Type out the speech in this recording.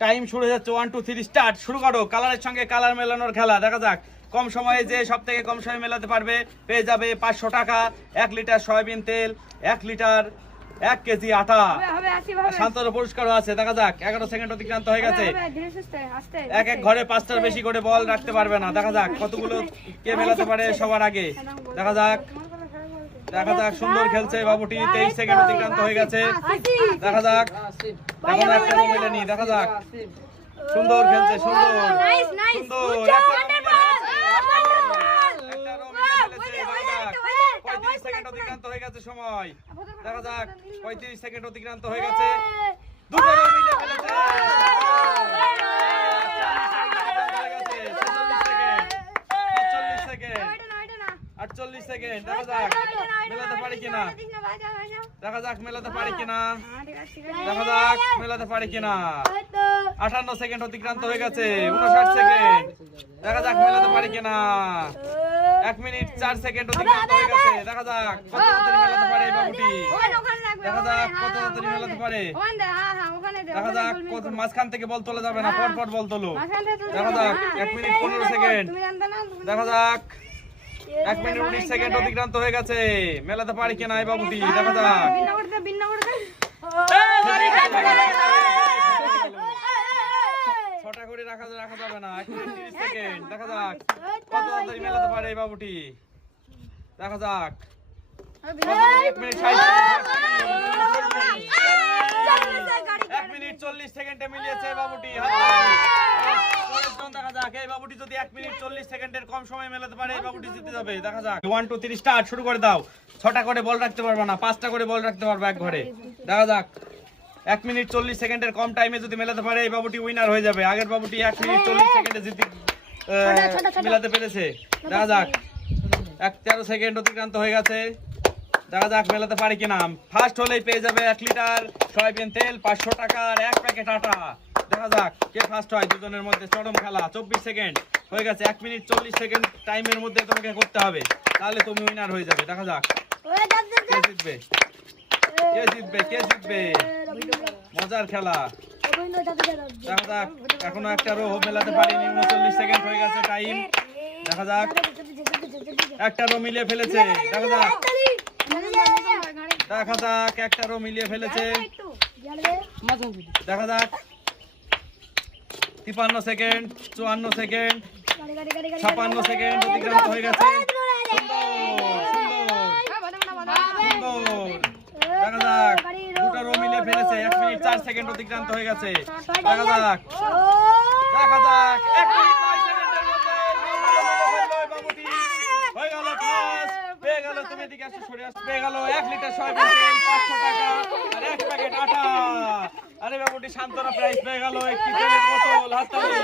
Time শুরু হয়ে যাচ্ছে ওয়ান টু থ্রি স্টার্ট শুরু করো কালারের সঙ্গে কালার মেলানোর খেলা। দেখা যাক কম সময়ে যে সব থেকে কম সময় মেলাতে পারবে পেয়ে যাবে পাঁচশো টাকা এক লিটার সয়াবিন তেল এক লিটার এক কেজি আটা। শান্তর পুরস্কারও আছে দেখা যাক এগারো সেকেন্ড অতিক্রান্ত হয়ে গেছে। এক এক ঘরে পাঁচটার বেশি করে বল রাখতে পারবে না দেখা যাক কতগুলো কে মেলাতে পারে সবার আগে। দেখা যাক দেখা যাক সুন্দর খেলছে বাবুটি তেইশ সেকেন্ড অতিক্রান্ত হয়ে গেছে। দেখা যাক এখন একটা মেলেনি দেখা যাক। সুন্দর খেলছে সুন্দর। Nice nice. সুন্দর। পঁয়ত্রিশ সেকেন্ড অতিক্রান্ত হয়ে গেছে সময়। দেখা যাক পঁয়ত্রিশ সেকেন্ড অতিক্রান্ত হয়ে গেছে দুটো রো মিলে ফেলেছে সাতচল্লিশ সেকেন্ড আটচল্লিশ সেকেন্ড দেখা যাক। মেলাতে পারি কিনা? দেখা যাক মেলাতে পারি কিনা? দেখা যাক মেলাতে পারি কিনা? আটান্ন সেকেন্ড অতিক্রান্ত হয়ে গেছে উনষাট সেকেন্ড। দেখা যাক মেলাতে পারি কিনা? এক মিনিট চার সেকেন্ড অতিক্রান্ত হয়ে গেছে দেখা যাক কত তাড়াতাড়ি মেলাতে পারে বাবুটি? দেখা যাক কত তাড়াতাড়ি মেলাতে পারে। দেখা যাক কত মাঝখান থেকে বল তোলা যাবে না পর পর বল তোলো। দেখা যাক এক মিনিট পনেরো সেকেন্ড। দেখা যাক। এক মিনিট উনিশ সেকেন্ড অতিক্রান্ত হয়ে গেছে। মেলাতে পারি কিনা বাবুটি? দেখা যাক। রাখা রাখা যাবে না। এক সেকেন্ড। দেখা যাক। কত তাড়াতাড়ি মেলাতে পারে এই বাবুটি? দেখা যাক। এক মিনিট চল্লিশ সেকেন্ডে মিলিয়েছে বাবুটি দেখা যাক। এই বাবুটি যদি এক মিনিট চল্লিশ সেকেন্ডের কম সময় মেলাতে পারে এই বাবুটি জিতে যাবে। দেখা যাক। ওয়ান টু থ্রি স্টার্ট শুরু করে দাও। ছটা করে বল রাখতে পারবে না পাঁচটা করে বল রাখতে পারবে এক ঘরে। দেখা যাক। এক মিনিট চল্লিশ সেকেন্ডের কম টাইমে যদি মেলাতে পারে এই বাবুটি উইনার হয়ে যাবে। আগের বাবুটি এক মিনিট চল্লিশ সেকেন্ডে জিতে মেলাতে পেরেছে। দেখা যাক। এক তেরো সেকেন্ড অতিক্রান্ত হয়ে গেছে। দেখা যাক মেলাতে পারি কিনা। ফার্স্ট হলেই পেয়ে যাবে এক লিটার সয়াবিন তেল পাঁচশো টাকার এক প্যাকেট আটা। দেখা যাক কে ফার্স্ট হয় দুজনের মধ্যে চরম খেলা চব্বিশ সেকেন্ড হয়ে গেছে এক মিনিট চল্লিশ সেকেন্ড টাইমের মধ্যে তোমাকে করতে হবে। তাহলে তুমি উইনার হয়ে যাবে দেখা যাক। কে জিতবে? কে জিতবে? কে জিতবে? মজার খেলা। দেখা যাক এখনও একটা রো মেলাতে পারিনি উনচল্লিশ সেকেন্ড হয়ে গেছে টাইম দেখা যাক। একটা রো মিলিয়ে ফেলেছে দেখা যাক। দেখা যাক একটা রো মিলিয়ে ফেলেছে। দেখা যাক। তিপান্ন সেকেন্ড চুয়ান্ন সেকেন্ড ছাপান্ন সেকেন্ড অতিক্রান্ত হয়ে গেছে দেখা যাক দুটো রো ফেলেছে এক মিনিট চার সেকেন্ড অতিক্রান্ত হয়ে গেছে দেখা যাক দেখা যাক এক মিনিট নয় সেকেন্ডের মধ্যে বাবুটি হয়ে গেল পেয়ে গেল তুমি এদিকে আসো সরে আসো পেয়ে গেল এক লিটার সয়াবিন তেল পাঁচশো টাকা আর এক প্যাকেট আটা আরে বাবুটি শান্তরা প্রাইস পেয়ে গেল একটি তেলের বোতল হাততালি।